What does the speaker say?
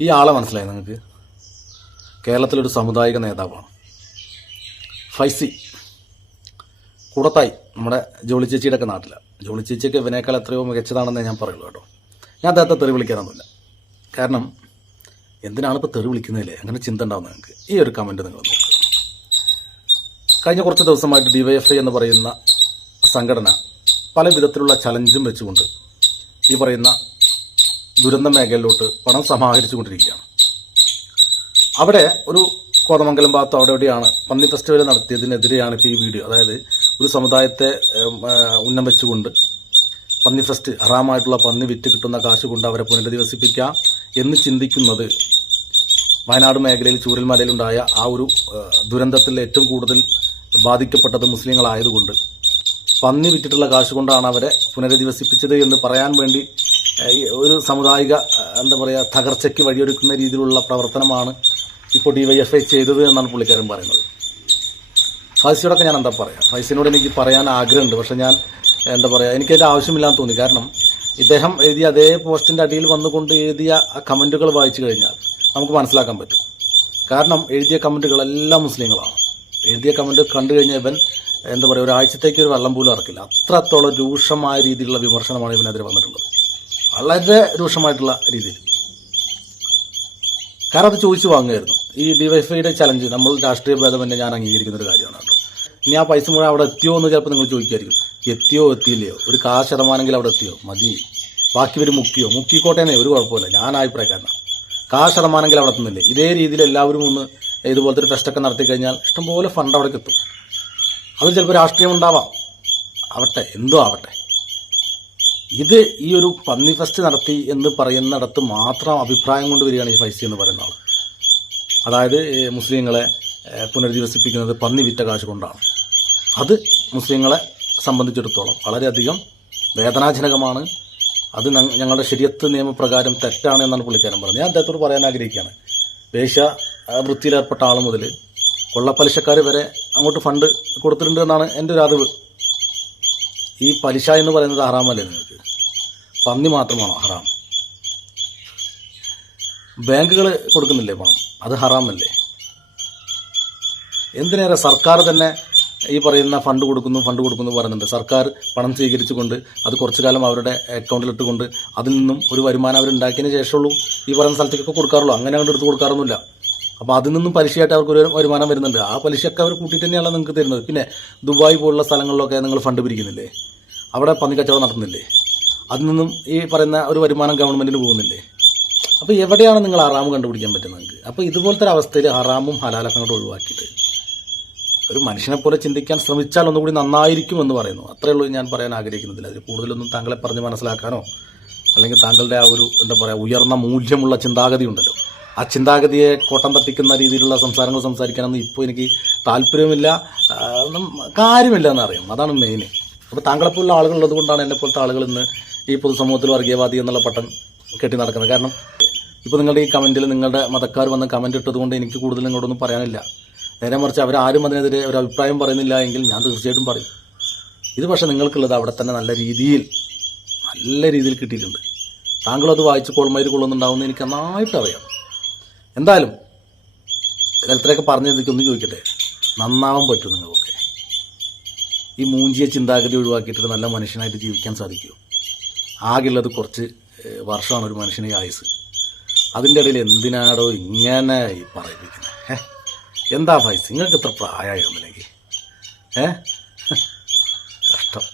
ഈ ആളെ മനസ്സിലായി നിങ്ങൾക്ക്? കേരളത്തിലൊരു സാമുദായിക നേതാവാണ്. ഫൈസി. കൂടത്തായി. നമ്മുടെ ജോളി ചേച്ചിയുടെ ഒക്കെ നാട്ടിലാണ് ജോളി ചേച്ചിയൊക്കെ ഇവനേക്കാൾ എത്രയോ മികച്ചതാണെന്നേ ഞാൻ പറയുള്ളൂ കേട്ടോ. ഞാൻ അദ്ദേഹത്തെ തെറി വിളിക്കാനൊന്നുമില്ല. കാരണം എന്തിനാണ് ഇപ്പോൾ തെറി വിളിക്കുന്നതില്ലേ? അങ്ങനെ ചിന്ത ഉണ്ടാവും നിങ്ങൾക്ക്. ഈ ഒരു കമന്റ് നിങ്ങൾ നോക്കുക. കഴിഞ്ഞ കുറച്ച് ദിവസമായിട്ട് ഡിവൈഎഫ്ഐ എന്ന് പറയുന്ന സംഘടന പല വിധത്തിലുള്ള ചലഞ്ചും വെച്ചുകൊണ്ട് ഈ പറയുന്ന ദുരന്ത മേഖലയിലോട്ട് പണം സമാഹരിച്ചുകൊണ്ടിരിക്കുകയാണ്. അവിടെ ഒരു കോതമംഗലം ഭാഗത്ത് അവിടെ എവിടെയാണ് പന്നി ഫെസ്റ്റിവൽ നടത്തിയതിനെതിരെയാണ് ഇപ്പോൾ ഈ വീഡിയോ. അതായത് ഒരു സമുദായത്തെ ഉന്നം വെച്ചുകൊണ്ട് പന്നി ഫെസ്റ്റ് ഹറാമായിട്ടുള്ള പന്നി വിറ്റ് കിട്ടുന്ന കാശ് കൊണ്ട് അവരെ പുനരധിവസിപ്പിക്കാം എന്ന് ചിന്തിക്കുന്നത് വയനാട് മേഖലയിൽ ചൂരൽമലയിലുണ്ടായ ആ ഒരു ദുരന്തത്തിൽ ഏറ്റവും കൂടുതൽ ബാധിക്കപ്പെട്ടത് മുസ്ലിങ്ങളായതുകൊണ്ട് പന്നി വിറ്റിട്ടുള്ള കാശ് കൊണ്ടാണ് അവരെ പുനരധിവസിപ്പിച്ചത് എന്ന് പറയാൻ വേണ്ടി ഒരു സമുദായിക എന്താ പറയുക തകർച്ചയ്ക്ക് വഴിയൊരുക്കുന്ന രീതിയിലുള്ള പ്രവർത്തനമാണ് ഇപ്പോൾ ഡി വൈ എഫ് ഐ ചെയ്തത് എന്നാണ് പുള്ളിക്കാരൻ പറയുന്നത്. ഫൈസിനോടൊക്കെ ഞാൻ എന്താ പറയുക ഫൈസിനോട് എനിക്ക് പറയാൻ ആഗ്രഹമുണ്ട്. പക്ഷേ ഞാൻ എന്താ പറയുക എനിക്കതിന്റെ ആവശ്യമില്ലാന്ന് തോന്നി. കാരണം ഇദ്ദേഹം എഴുതിയ അതേ പോസ്റ്റിന്റെ അടിയിൽ വന്നുകൊണ്ട് എഴുതിയ കമന്റുകൾ വായിച്ചു കഴിഞ്ഞാൽ നമുക്ക് മനസ്സിലാക്കാൻ പറ്റും. കാരണം എഴുതിയ കമന്റുകളെല്ലാം മുസ്ലിങ്ങളാണ്. എഴുതിയ കമന്റ് കണ്ടു കഴിഞ്ഞാൽ ഇവൻ എന്താ പറയുക ഒരാഴ്ചത്തേക്ക് ഒരു വെള്ളം പോലും ഇറക്കില്ല. അത്രത്തോളം രൂക്ഷമായ രീതിയിലുള്ള വിമർശനമാണ് ഇവനെതിരെ വന്നിട്ടുള്ളത്. വളരെ രൂക്ഷമായിട്ടുള്ള രീതിയിൽ. കാരണം അത് ചോദിച്ചു വാങ്ങുമായിരുന്നു ഈ ഡിവൈഫൈയുടെ ചലഞ്ച് നമ്മൾ രാഷ്ട്രീയ ഭേദമന്യേ ഞാൻ അംഗീകരിക്കുന്ന ഒരു കാര്യമാണ് കേട്ടോ. ഇനി ആ പൈസ മുഴുവൻ അവിടെ എത്തിയോ എന്ന് ചിലപ്പോൾ നിങ്ങൾ ചോദിക്കുമായിരിക്കും. എത്തിയോ എത്തിയില്ലയോ? ഒരു കാ ശതമാനെങ്കിലും അവിടെ എത്തിയോ? മതി. ബാക്കി ഒരു മുക്കിയോ? മുക്കിക്കോട്ടേനെ ഒരു കുഴപ്പമില്ല. ഞാൻ അഭിപ്രായക്കാരനാണ്. കാ ശതമാനമെങ്കിൽ അവിടെ എത്തുന്നില്ലേ? ഇതേ രീതിയിൽ എല്ലാവരും ഒന്ന് ഇതുപോലത്തെ ഒരു ഫെസ്റ്റൊക്കെ നടത്തി കഴിഞ്ഞാൽ ഇഷ്ടംപോലെ ഫണ്ട് അവിടേക്ക് എത്തും അത് ചിലപ്പോൾ രാഷ്ട്രീയം ഉണ്ടാവാം. ആവട്ടെ എന്തോ ആവട്ടെ. ഇത് ഈ ഒരു പന്നി ഫെസ്റ്റ് നടത്തി എന്ന് പറയുന്നിടത്ത് മാത്രം അഭിപ്രായം കൊണ്ട് വരികയാണ് ഈ ഫൈസി എന്ന് പറയുന്നത് അതായത് മുസ്ലിങ്ങളെ പുനരധിവസിപ്പിക്കുന്നത് പന്നി വിറ്റ കാശ് കൊണ്ടാണ്. അത് മുസ്ലിങ്ങളെ സംബന്ധിച്ചിടത്തോളം വളരെയധികം വേദനാജനകമാണ്. അത് ഞങ്ങളുടെ ശരിയത്ത് നിയമപ്രകാരം തെറ്റാണ് എന്നാണ് പുള്ളിക്കാരൻ പറഞ്ഞത്. ഞാൻ അദ്ദേഹത്തോട് പറയാൻ ആഗ്രഹിക്കുകയാണ്. വേശ്യ വൃത്തിയിലേർപ്പെട്ട ആൾ മുതൽ കൊള്ളപ്പലിശക്കാർ വരെ അങ്ങോട്ട് ഫണ്ട് കൊടുത്തിട്ടുണ്ട് എന്നാണ് എന്റെ ഒരു അറിവ് ഈ പലിശ എന്ന് പറയുന്നത് ഹറാമല്ലേ നിങ്ങൾക്ക്? പന്നി മാത്രമാണോ ഹറാം? ബാങ്കുകൾ കൊടുക്കുന്നില്ലേ പണം? അത് ഹറാമല്ലേ? എന്തിനേറെ സർക്കാർ തന്നെ ഈ പറയുന്ന ഫണ്ട് കൊടുക്കുന്നു ഫണ്ട് കൊടുക്കുന്നു പറയുന്നുണ്ട്. സർക്കാർ പണം സ്വീകരിച്ചുകൊണ്ട് അത് കുറച്ചു കാലം അവരുടെ അക്കൗണ്ടിലിട്ടുകൊണ്ട് അതിൽ നിന്നും ഒരു വരുമാനം അവരുണ്ടാക്കിയതിന് ശേഷമുള്ളൂ ഈ പറയുന്ന സ്ഥലത്തേക്കൊക്കെ കൊടുക്കാറുള്ളൂ. അങ്ങനെ അങ്ങോട്ട് എടുത്ത് കൊടുക്കാറൊന്നുമില്ല. അപ്പോൾ അതിൽ നിന്നും പലിശയായിട്ട് അവർക്ക് ഒരു വരുമാനം വരുന്നുണ്ട്. ആ പലിശയൊക്കെ അവർ കൂട്ടിയിട്ട് തന്നെയാണ് നിങ്ങൾക്ക് തരുന്നത്. പിന്നെ ദുബായ് പോലുള്ള സ്ഥലങ്ങളിലൊക്കെ നിങ്ങൾ ഫണ്ട് പിരിക്കുന്നില്ലേ? അവിടെ പന്നി കച്ചവടം നടത്തുന്നില്ലേ? അതിൽ നിന്നും ഈ പറയുന്ന ഒരു വരുമാനം ഗവൺമെന്റിന് പോകുന്നില്ലേ? അപ്പോൾ എവിടെയാണ് നിങ്ങൾ ഹറാം കണ്ടുപിടിക്കാൻ പറ്റുന്നത് നിങ്ങൾക്ക്? അപ്പോൾ ഇതുപോലത്തെ ഒരു അവസ്ഥയിൽ ഹറാമും ഹലാലൊക്കെ അങ്ങോട്ട് ഒഴിവാക്കിയിട്ട് ഒരു മനുഷ്യനെ പോലെ ചിന്തിക്കാൻ ശ്രമിച്ചാൽ ഒന്നുകൂടി നന്നായിരിക്കും എന്ന് പറയുന്നു. അത്രയേ ഉള്ളൂ ഞാൻ പറയാൻ ആഗ്രഹിക്കുന്നില്ല. അതിൽ കൂടുതലൊന്നും താങ്കളെ പറഞ്ഞ് മനസ്സിലാക്കാനോ അല്ലെങ്കിൽ താങ്കളുടെ ആ ഒരു എന്താ പറയുക ഉയർന്ന മൂല്യമുള്ള ചിന്താഗതി ഉണ്ടല്ലോ. ആ ചിന്താഗതിയെ കോട്ടം തട്ടിക്കുന്ന രീതിയിലുള്ള സംസാരങ്ങൾ സംസാരിക്കാനൊന്നും ഇപ്പോൾ എനിക്ക് താല്പര്യമില്ല. കാര്യമില്ല എന്നറിയാം. അതാണ് മെയിൻ അപ്പോൾ താങ്കളെപ്പോലുള്ള ആളുകളുള്ളത് കൊണ്ടാണ് എന്നെ പോലത്തെ ആളുകൾ ഇന്ന് ഈ പൊതുസമൂഹത്തിൽ വർഗീയവാദി എന്നുള്ള പട്ടം കെട്ടി നടക്കുന്നത്. കാരണം ഇപ്പോൾ നിങ്ങളുടെ ഈ കമന്റിൽ നിങ്ങളുടെ മതക്കാർ വന്ന് കമന്റ് ഇട്ടതുകൊണ്ട് എനിക്ക് കൂടുതൽ നിങ്ങളോടൊന്നും പറയാനില്ല. നേരെ മറിച്ച് അവരാരും അതിനെതിരെ ഒരു അഭിപ്രായം പറയുന്നില്ല എങ്കിൽ ഞാൻ തീർച്ചയായിട്ടും പറയും. ഇത് പക്ഷേ നിങ്ങൾക്കുള്ളത് അവിടെ തന്നെ നല്ല രീതിയിൽ നല്ല രീതിയിൽ കിട്ടിയിട്ടുണ്ട്. താങ്കളത് വായിച്ച് കോൾമയിൽ കൊള്ളുന്നുണ്ടാവുമെന്ന് എനിക്ക് നന്നായിട്ട് അറിയാം. എന്തായാലും ഇത്രയൊക്കെ പറഞ്ഞു ഒന്ന് ചോദിക്കട്ടെ. നന്നാവാൻ പറ്റും നിങ്ങൾക്കൊക്കെ. ഈ മൂഞ്ചിയ ചിന്താഗതി ഒഴിവാക്കിയിട്ട് നല്ല മനുഷ്യനായിട്ട് ജീവിക്കാൻ സാധിക്കുമോ ആകെയുള്ളത് കുറച്ച് വർഷമാണ് ഒരു മനുഷ്യനെ ആയുസ്. അതിന്റെ ഇടയിൽ എന്തിനാടോ ഇങ്ങനെ ഈ പറയിപ്പിക്കുന്നത് എന്താ ഫൈസ്? നിങ്ങൾക്ക് ഇത്ര പ്രായമായിരുന്നില്ലെങ്കിൽ ഏ കഷ്ടം.